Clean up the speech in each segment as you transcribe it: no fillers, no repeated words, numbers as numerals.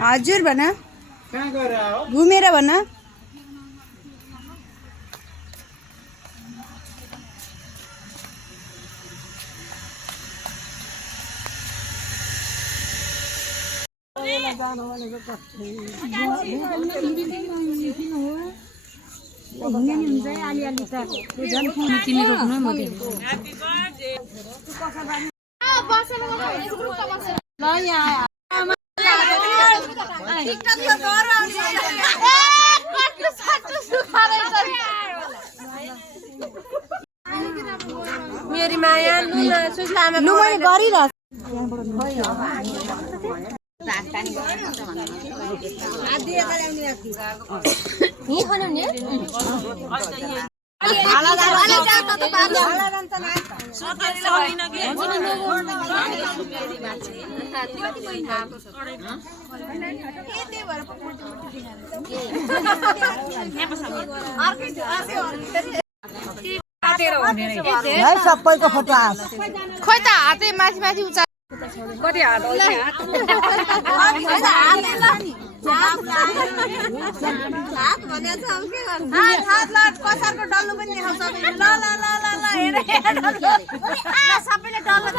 हजुर भन घुमेर भन मेरी माया लुमनी गरिरह सबैको फोटो आस खोइ त हातै माथि माथि उचा कति हात कसारको डल्लो पनि देखाउँछ सबैले ल ल ल ल ल हेर सबैले डल्लो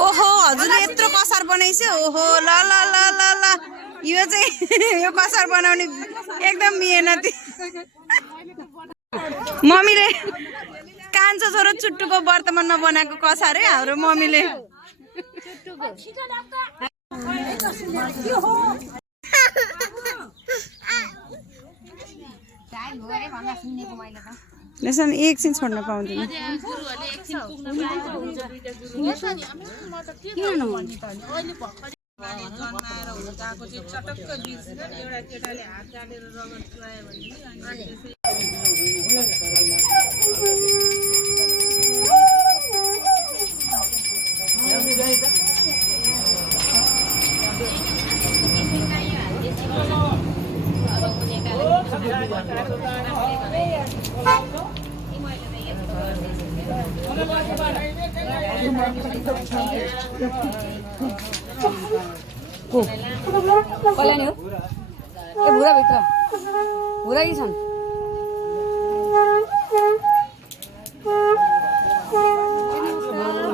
ओहो हजुरले यत्रो कसार बनाइछ ओहो ल ल ल ल ल यो चाहिँ यो कसार बनाउने एकदम मेहनती मम्मीले कान्छो छोरो चुट्टुको वर्तमानमा बनाएको कसार है हाम्रो मम्मीले लेसन एकछिन छोड्न पाउँदैन कल्याणी हो ए भुरा भित्र भुरा कि छन्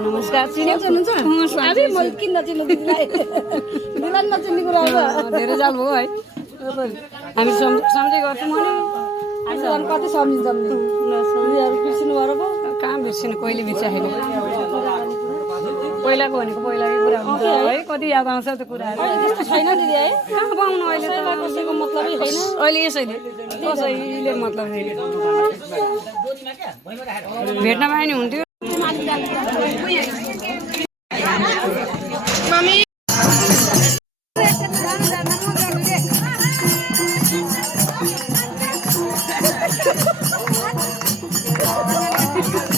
नमस्कार चिनेको हुनुहुन्छ अबे म किन नचिन्नु दिदीलाई दिदीलाई नचिन्ने कुरा अब धेरै जाल भयो है हामी सम्झै गर्छौँ अनि आज कति सम्झिन्छौँ नि उनीहरू बिर्सिनु भएर पो कहाँ बिर्सिनु कहिले बिर्साखेको पहिलाको भनेको पहिलाकै कुरा हुन्छ है कति याद आउँछ त्यो कुराहरू त्यस्तो छैन दिदी है कहाँ पाउनु अहिले त कसैको मतलबै छैन अहिले यसैले कसैले मतलब छैन भेट्न पाए नि हुन्थ्यो मम्मी है